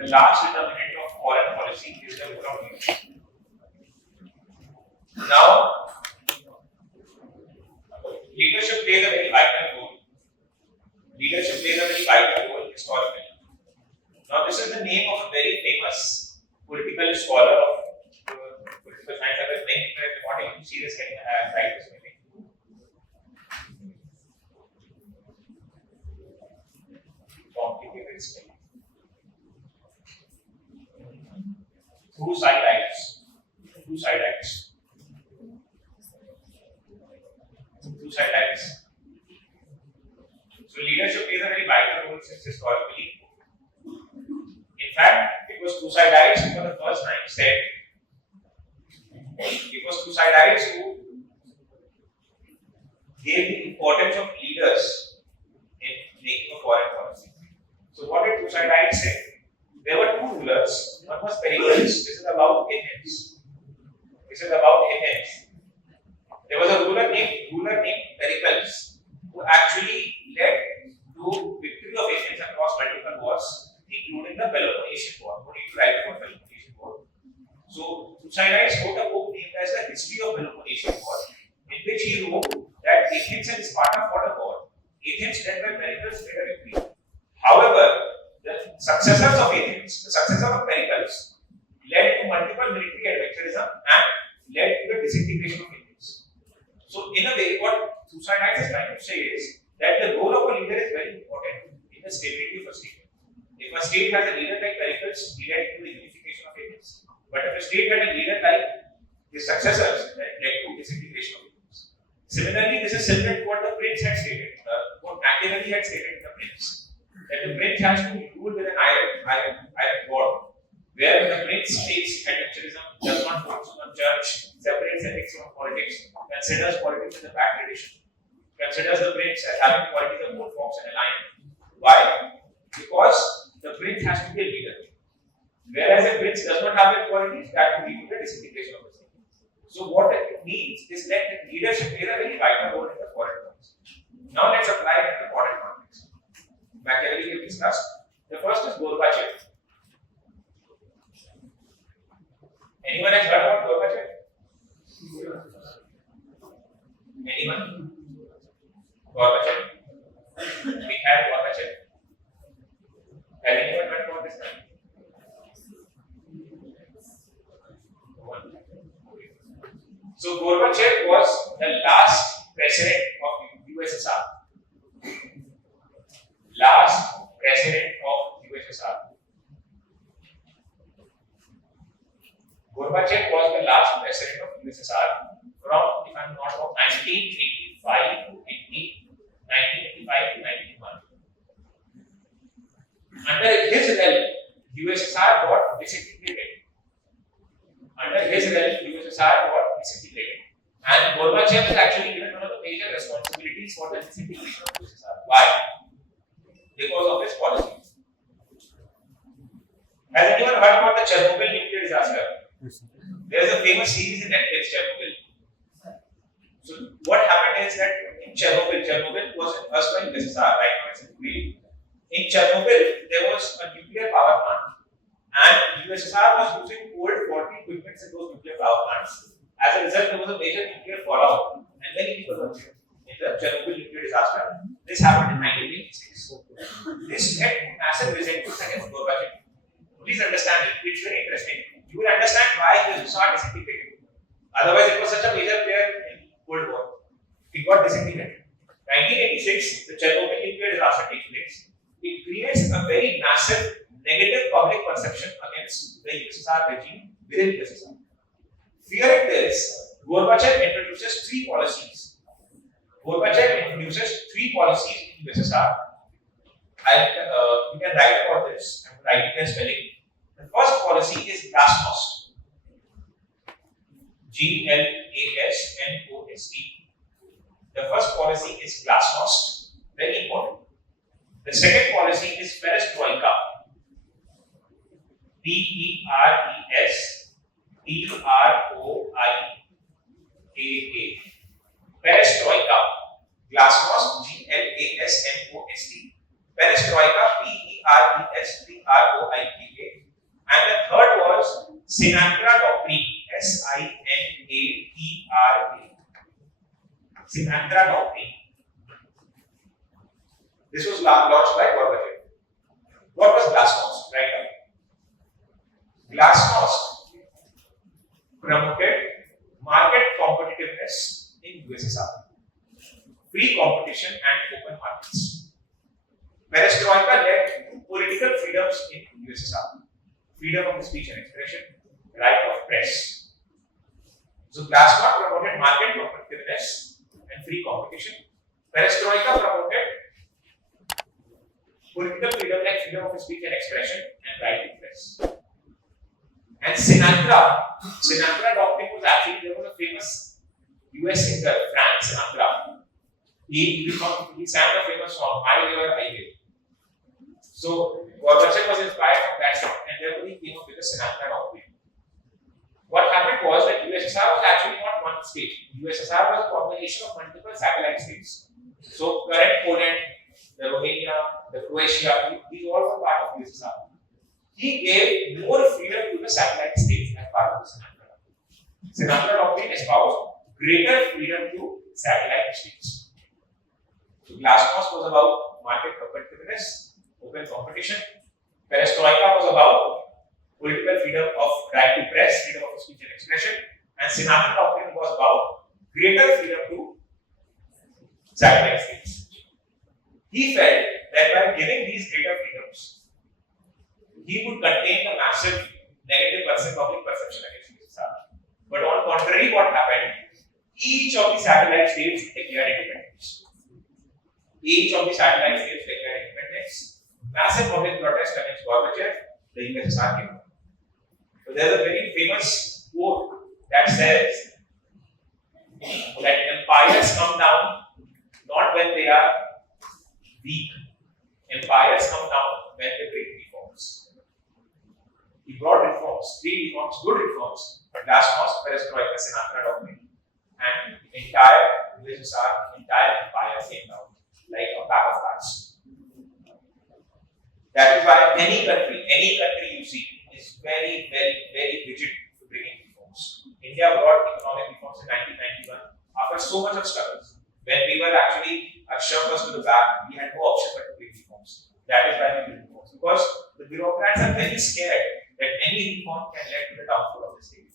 the last determinant of foreign policy is the role of leadership. Now, leadership plays a very vital role. Leadership plays a very vital role historically. Now, this is the name of a very famous political scholar of political science. Many people are not able to see this. Can you write this maybe? Thucydides. Thucydides. Thucydides. So leadership plays a very vital role since historically. In fact, it was Thucydides who for the first time said, it was Thucydides who gave the importance of leaders in making a foreign policy. So what did Thucydides say? There were two rulers. One was Pericles. This is about Athens. This is about Athens. There was a ruler named Pericles who actually led to victory of Athens across multiple wars, including the Peloponnesian War. No need to write about Peloponnesian War. So Thucydides wrote a book named as the History of Peloponnesian War, in which he wrote that Athens and Sparta fought a war. Athens led by Pericles made a victory. However, the successors of Athens, the successors of Pericles, led to multiple military adventurism and led to the disintegration of Athens. So, in a way, what Thucydides is trying to say is that the role of a leader is very important in the stability of a state. If a state has a leader like Pericles, he led to the unification of Athens. But if a state had a leader like his successors, that led to disintegration of Athens. Similarly, this is similar to what the prince had stated, what Machiavelli had stated in the prince. That the prince has to rule with an iron rod, where the prince takes adventurism, does not focus on church, separates ethics from politics, considers politics as a bad tradition, considers the prince as having qualities of both fox and a lion. Why? Because the prince has to be a leader. Whereas a prince does not have the qualities, that will lead to the disintegration of the state. So what it means is that leadership plays a very vital role in the foreign policy. Now let's apply it in the modern context. Machiavelli we discussed. The first is Gorbachev. Anyone has heard about Gorbachev? Anyone? Gorbachev. We had Gorbachev. Has anyone heard about this guy? So Gorbachev was the last president of USSR. Last president of USSR. Gorbachev was the last president of USSR from, if I am not wrong, 1985 to 1991. Under his realm, USSR got disintegrated. Under his realm, USSR got disintegrated. And Gorbachev is actually given one of the major responsibilities for the disintegration of USSR. Why? Because of his policy. Has anyone heard about the Chernobyl nuclear disaster? There is a famous series in Netflix, Chernobyl. So what happened is that in Chernobyl was erstwhile USSR, right now it's in Ukraine. In Chernobyl, there was a nuclear power plant, and USSR was using old faulty equipment in those nuclear power plants. As a result, there was a major nuclear fallout, and many people were killed in the Chernobyl nuclear disaster. This happened in 1986. This led to massive resentment against Gorbachev. Please understand it; it's very interesting. You will understand why USSR disintegrated. Otherwise, it was such a major player in Cold War. It got disintegrated. 1986, the Chernobyl nuclear disaster takes place. It creates a very massive negative public perception against the USSR regime within USSR. Fearing this, Gorbachev introduces three policies. Gorbachev introduces three policies in USSR. You can write about this. I'm writing their spelling. The first policy is glasnost. Glasnost. The first policy is glasnost. Very important. The second policy is perestroika. Perestroika. Perestroika. Glasnost. Glasnost. Perestroika. Preroika. And the third was Sinatra Doctrine, Sinatra. Sinatra Doctrine. This was launched by Gorbachev. What was Glasnost? Right now, Glasnost promoted market competitiveness in USSR, free competition and open markets. Perestroika led to political freedoms in USSR, freedom of speech and expression, right of press. So Glasnost promoted market competitiveness and free competition. Perestroika promoted political freedom like freedom of speech and expression and right of press. And Sinatra doctrine was actually, there was a famous US singer, Frank Sinatra. He sang a famous song, I Will, I Will. So Gorbachev was inspired from that song and therefore he came up with the Sinatra doctrine. What happened was that USSR was actually not one state. USSR was a combination of multiple satellite states. So current Poland, the Romania, the Croatia, these all were part of USSR. He gave more freedom to the satellite states as part of the Sinatra doctrine. Sinatra doctrine espoused greater freedom to satellite states. So Glasnost was about market competitiveness, open competition. Perestroika was about political freedom of right to press, freedom of speech and expression. And Sinatra doctrine was about greater freedom to satellite states. He felt that by giving these greater freedoms, he would contain the massive negative public perception against USSR. But on contrary, what happened? Each of the satellite states declared independence. Massive public protest against Gorbachev, the USSR came up. So there's a very famous quote that says that empires come down not when they are weak. Empires come down when they bring reforms. He brought reforms, 3 reforms, good reforms, but Glasnost, Perestroika, Sinatra doctrine, and entire USSR, entire empire came down like a pack of cards. That is why any country you see is very rigid to bringing reforms. India brought economic reforms in 1991 after so much of struggles. When we were actually shoved us to the back, we had no option but to bring reforms. That is why we did reforms. Because the bureaucrats are very scared that any reform can lead to the downfall of the state.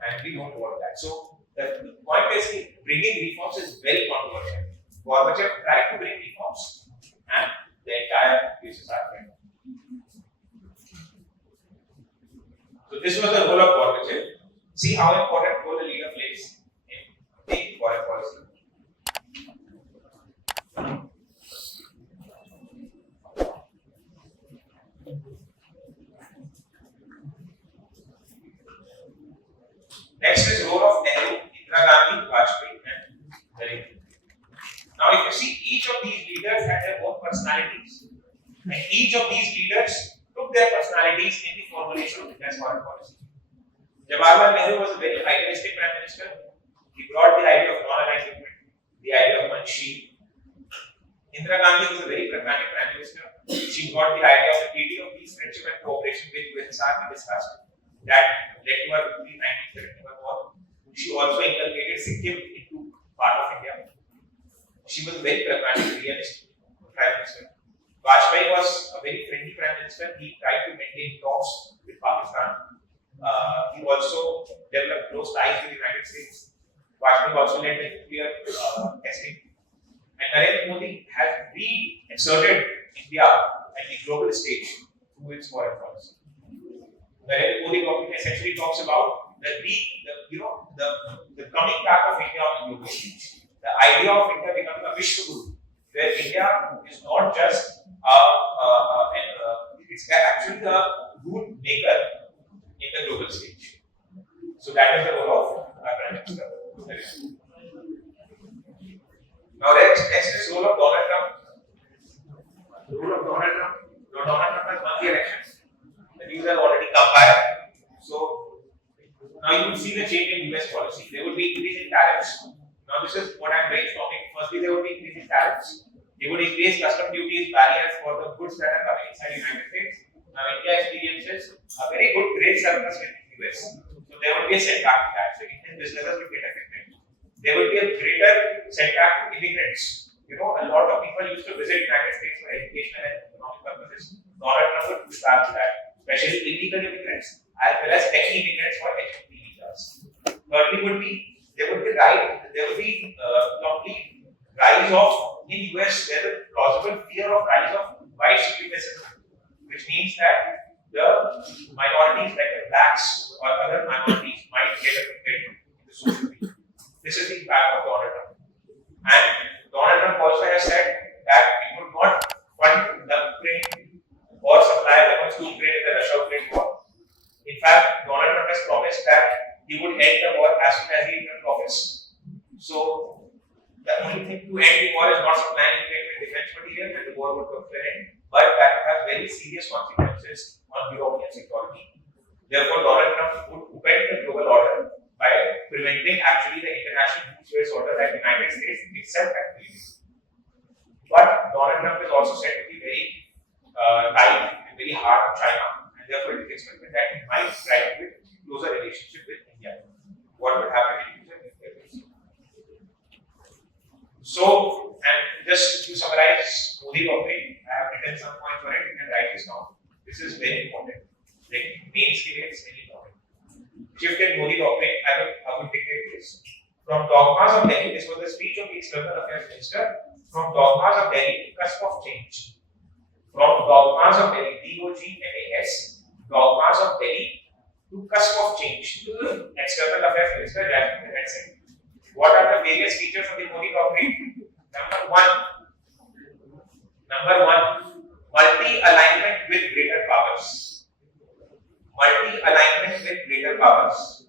And we don't want that. So the point is bringing reforms is very controversial. Gorbachev tried to bring reforms and the entire USSR failed. So this was the role of Gorbachev. See how important role the leader plays in the foreign policy. Next is role of Nehru, Indira Gandhi, Vajpayee, and Pericles. Now, if you see, each of these leaders had their own personalities, and each of these leaders took their personalities in the formulation of India's foreign policy. Jawaharlal Nehru was a very idealistic prime minister. He brought the idea of non-alignment, the idea of Manshi. Indira Gandhi was a very pragmatic prime minister. She brought the idea of the treaty of peace, friendship, and cooperation with USSR we discussed. That led to her 1971 war. She also inculcated Sikkim into part of India. She was a very pragmatic, realist prime minister. Vajpayee was a very friendly prime minister. He tried to maintain talks with Pakistan. He also developed close ties with the United States. Vajpayee also led the nuclear testing. And Narendra Modi has re-exerted India at the global stage through its foreign policy. Narendra Modi government essentially talks about the coming back of India on the global stage. The idea of India becoming a Vishwa Guru, where India is not just it's actually the root maker in the global stage. So that is the role of our Prime Minister. Now next is role of Donald Trump. The role of Donald Trump. Now Donald Trump has won the election. The news has already come by. So now you will see the change in US policy. There will be increase in tariffs. Now this is what I am brainstorming. Firstly, there will be increase in tariffs. He would increase custom duties, barriers for the goods that are coming inside the United States. Now, India experiences a very good trade surplus with the US. So, there would be a setback to that. So, Indian businesses would get affected. There would be a greater setback to immigrants. You know, a lot of people used to visit the United States for educational and economic purposes. Donald Trump would push back to that, especially illegal immigrants as well as techie immigrants for H-1B visas. Thirdly, there would be complete rise of in US. There is a plausible fear of rise of white supremacism, which means that the minorities like the blacks or other minorities might get affected in the social media. This is the impact of Donald Trump. And Donald Trump also has said that he would not fund the Ukraine or supply weapons to Ukraine in the Russia-Ukraine war. In fact, Donald Trump has promised that he would end the war as soon as he entered office. So, the only thing to end the war is not supplying Ukraine with defense material, and the war would come to an end, but that would have very serious consequences on European security. Therefore, Donald Trump would upend the global order by preventing actually the international two-space order that the United States itself had created. But Donald Trump is also said to be very tight and very hard on China, and therefore it is expected that he might try to build closer relationship with India. What would happen in future? So, and just to summarize Modi doctrine, I have written some points for it. You can write this down. This is very important. Like mainstream is very important. Shift in Modi doctrine, I will dictate this. From dogmas of Delhi, this was the speech of the External Affairs Minister. From dogmas of Delhi to cusp of change. From dogmas of Delhi, DOGMAS, dogmas of Delhi to cusp of change. External Affairs Minister Jasmine had said. What are the various features of the Modi doctrine? Number one, multi-alignment with greater powers. Multi-alignment with greater powers.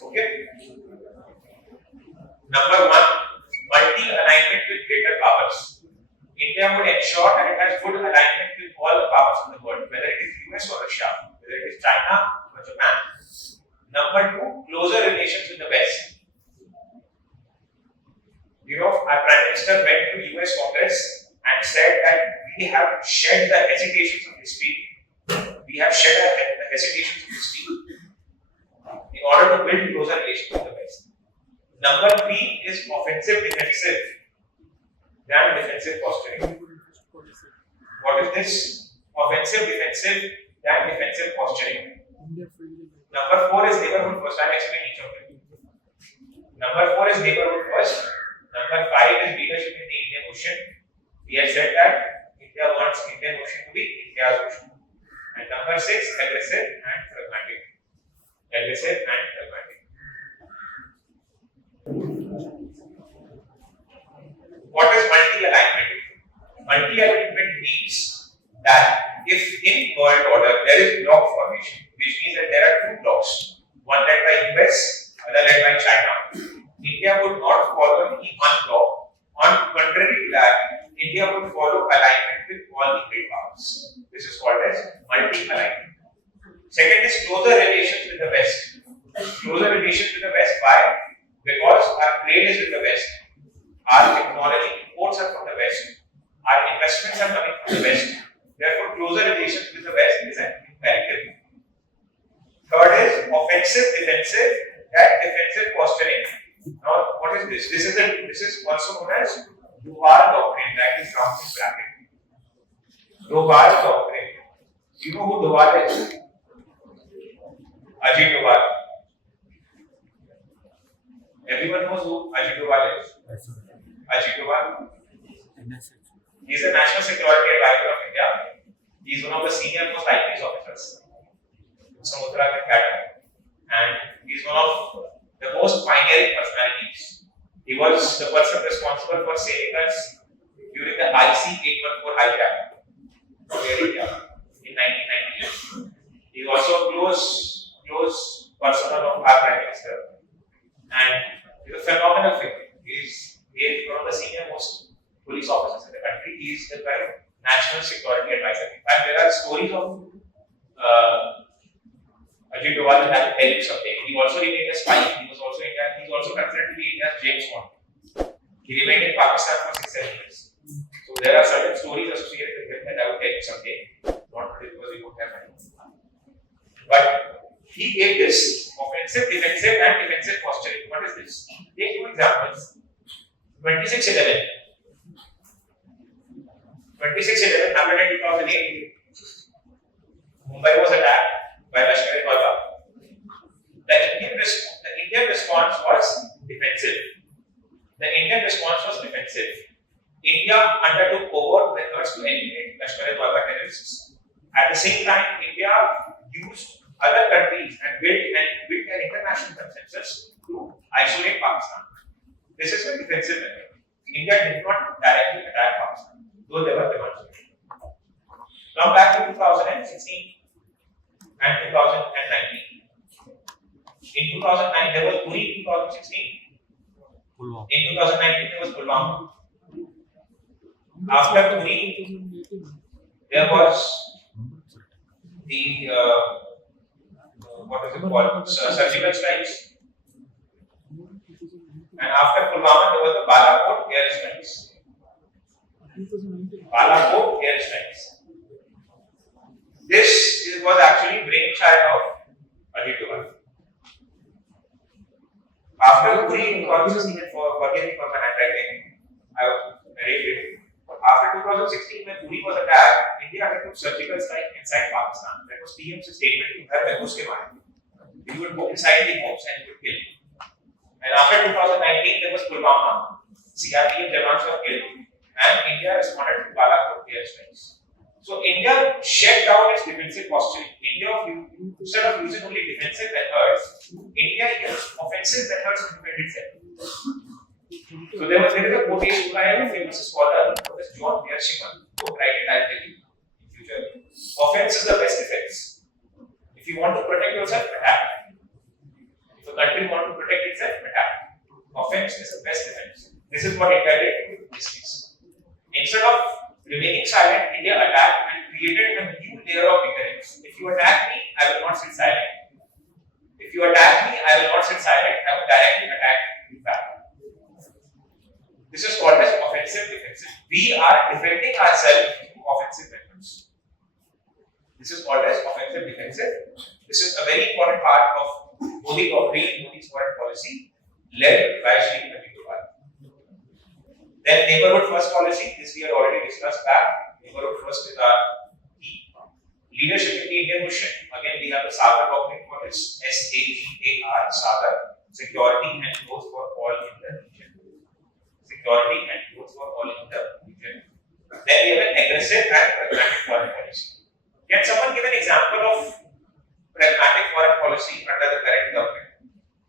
Okay. Number one, multi-alignment with greater powers. India would ensure that it has good alignment with all the powers in the world, whether it is US or Russia, whether it is China or Japan. Number two, closer relations with the West. You know, our Prime Minister went to US Congress and said that we have shed the hesitations of history. We have shed the hesitations of history in order to build closer relations with the West. Number three is offensive defensive than defensive posturing. What is this? Offensive defensive than defensive posturing. Number four is neighborhood first. I'll explain each of them. Number four is neighborhood first. Number five is leadership in the Indian Ocean. We have said that India wants Indian Ocean to be India's ocean. And number six, aggressive and pragmatic. Aggressive and pragmatic. What is multi-alignment? Multi-alignment means that if in world order there is block formation, which means that there are two blocks, one led by US, other led by China. India would not follow any one block. On contrary to that, India would follow alignment with all the great powers. This is called as multi-alignment. Second is closer relations with the West. Closer relations with the West. Why? Because our trade is with the West. Our technology imports are from the West. Our investments are coming from the West. Therefore, closer relations with the West is an imperative. Third is offensive, defensive, and defensive posturing. Now, what is this? This is also known as Doval doctrine, that is dropped in bracket. Doval doctrine. You know who Doval is? Ajit Doval. Everyone knows who Ajit Doval is. Ajit Agrawal. He is the National Security Advisor of India. He is one of the senior most IPS officers in Uttarakhand cadre, and he is one of the most pioneering personalities. He was the person responsible for saving us during the IC-814 hijack from Air India in 1998. He is also a close personal of our Prime Minister, and he is a phenomenal figure. He is one of the senior most police officers in the country. He is the current National Security Advisor. In fact, there are stories of Ajit Doval will have to tell you something. He also remained a spy. He's also considered to be India's James Bond. He remained in Pakistan for 6-7 years. So there are certain stories associated with him that I will tell you someday. Not today because we don't have time. But he gave this offensive, defensive, and defensive posturing. What is this? Take 2 examples. 26/11. 26/11 happened in 2008. Mumbai was attacked by Machiavelli. The Indian response was defensive. India undertook covert methods to eliminate Machiavelli terrorists. At the same time, India used other countries and built an international consensus to isolate Pakistan. This is a defensive method. India did not directly attack Pakistan, though there were demonstrations. Come back to 2016 and 2019. In 2009, there was Puri. In 2016. In 2019, there was Pulwama. After Puri, there was the what is it called? Surgical strikes. And after Pulwama, there was the Balakot airstrikes. This was actually brainchild of Ajit Doval. After Puri in 2016, forgive me for my handwriting, I read it. After 2016, when Puri was attacked, India undertook surgical strike inside Pakistan. That was PM's statement to her महफूज के बारे में. You would go inside the homes and you would kill. And after 2019, there was Pulwama. CRPF jawans were killed, and India responded to Balakot airstrikes. So India shut down its defensive posturing. Instead of using only defensive methods, India used offensive methods to defend itself. So there is a quotation by a famous scholar, Professor John Mearsheimer, who write it, I'll tell you in future. Offense is the best defense. If you want to protect yourself, attack. If a country wants to protect itself, attack. Offense is the best defense. This is what India did in this case. Instead of remaining silent, India attacked and created a new layer of deterrence. If you attack me, I will not sit silent. If you attack me, I will not sit silent. I will directly attack you back. This is called as offensive defensive. We are defending ourselves through offensive methods. This is called as offensive defensive. This is a very important part of Modi doctrine, Modi's foreign policy, led by Shri Ajit Doval. Then neighborhood first policy, this we have already discussed back. Neighborhood first is our key. Leadership in the Indian Ocean, again we have the Sagar doctrine for this, SAGAR, Sagar, security and growth for all in the region. Security and growth for all in the region. Then we have an aggressive and pragmatic foreign policy. Can someone give an example of pragmatic foreign policy under the current government?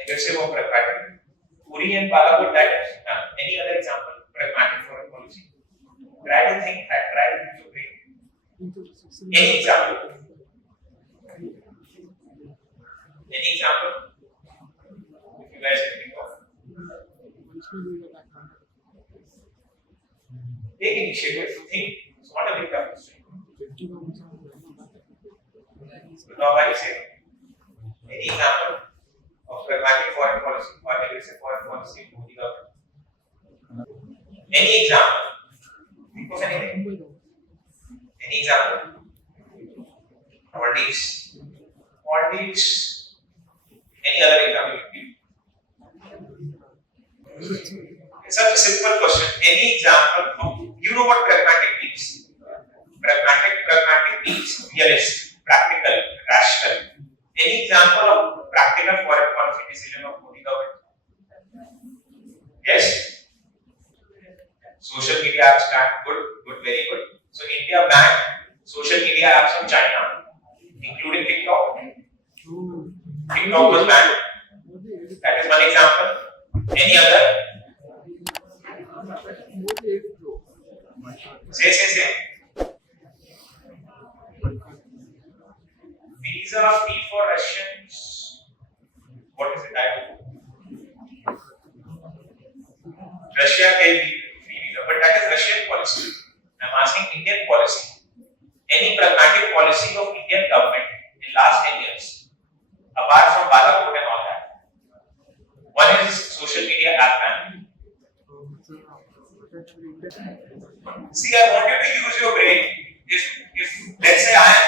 Aggressive or pragmatic? Puri and Balakot diagrams. Any other example? Pragmatic foreign policy. Try to think that. Try to use your brain. Any example? Any example? If you guys can think of. Take initiative to think. It's not a big tough question. Now, I say, any example of pragmatic foreign policy or aggressive foreign policy in Modi government? Any example? Think of anything. Any example? Maldives. Any other example you give? It's such a simple question. Any example of, you know what pragmatic means? Pragmatic means realist, practical, rational. Any example of practical foreign policy decision of Modi government? Yes? Social media apps banned. Good, very good. So India banned social media apps from China, including TikTok. TikTok was banned. That is one example. Any other? Say. Visa free for Russians. What is the title? Russia gave free visa, but that is Russian policy. I am asking Indian policy. Any pragmatic policy of Indian government in last 10 years? social media app ban. See, I want you to use your brain. If let's say I am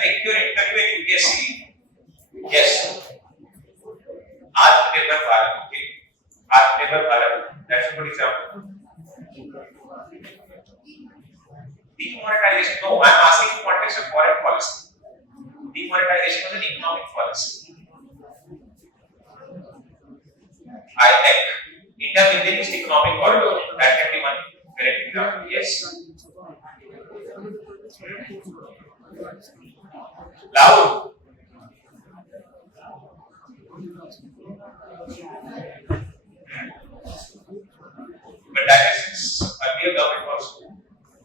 taking your interview in UPSC, yes, Atmanirbhar Bharat, okay, Atmanirbhar Bharat, that's a good example. Demonetization, no, I'm asking in context of foreign policy. Demonetization was an economic policy. I think India introduced economic corridor. That can be one correct example. Yes. Loud. But that is earlier government also.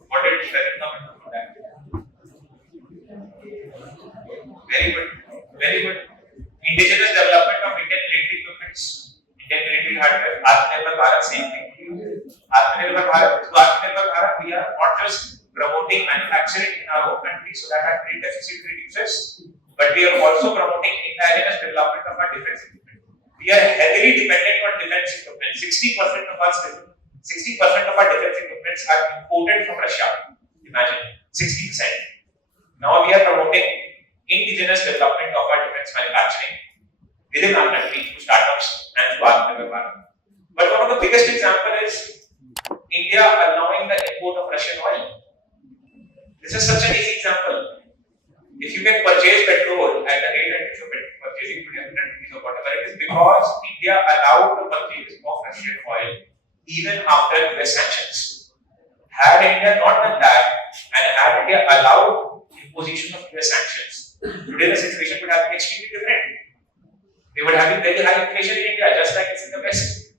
What did the present government do for that? Very good. Very good. Indigenous development of Indian military equipments. Indian military hardware. Atmanirbhar Bharat, same thing. Atmanirbhar Bharat. So Atmanirbhar Bharat, we are not just promoting manufacturing in our own country so that our trade deficit reduces, but we are also promoting indigenous development of our defense equipment. We are heavily dependent on defense equipment. 60% of our defense equipments are imported from Russia. Imagine 60%. Now we are promoting indigenous development of our defense manufacturing within our country through startups and through Atmanirbhar Bharat. But one of the biggest example is India allowing the import of Russian oil. This is such an easy example. If you can purchase petrol at the rate at which you're purchasing today, 100 rupees or whatever it is, because India allowed the purchase of Russian oil even after US sanctions. Had India not done that, and had India allowed imposition of US sanctions, today the situation would have been extremely different. There would have been very high inflation in India, just like it's in the West.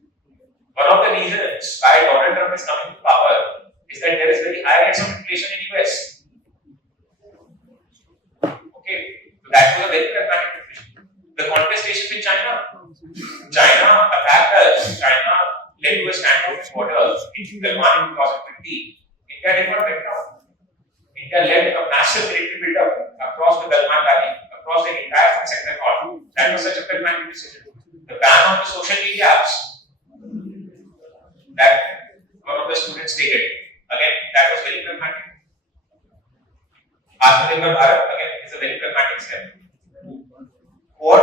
One of the reasons why Donald Trump is coming to power is that there is very high rates of inflation in US. Okay, so that was a very pragmatic decision. The contestation with China attacked us. China led to a standoff in borders in Galwan in 2020. India did not back down. India led a massive military build-up across the Galwan Valley, across the entire sector north. That was such a pragmatic decision. The ban on the social media apps that one of the students stated, again, that was very pragmatic. Atmanirbhar Bharat, again, is a very pragmatic step. Quad,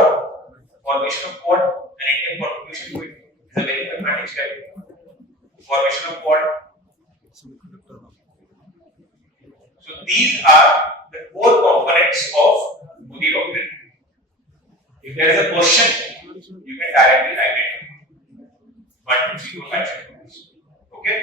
formation of Quad, and Indian contribution to it is a very pragmatic step. Formation of Quad. So these are the core components of Modi doctrine. If there is a question, you can directly write it. 1, 2, 3, 4, 5, 6. Okay?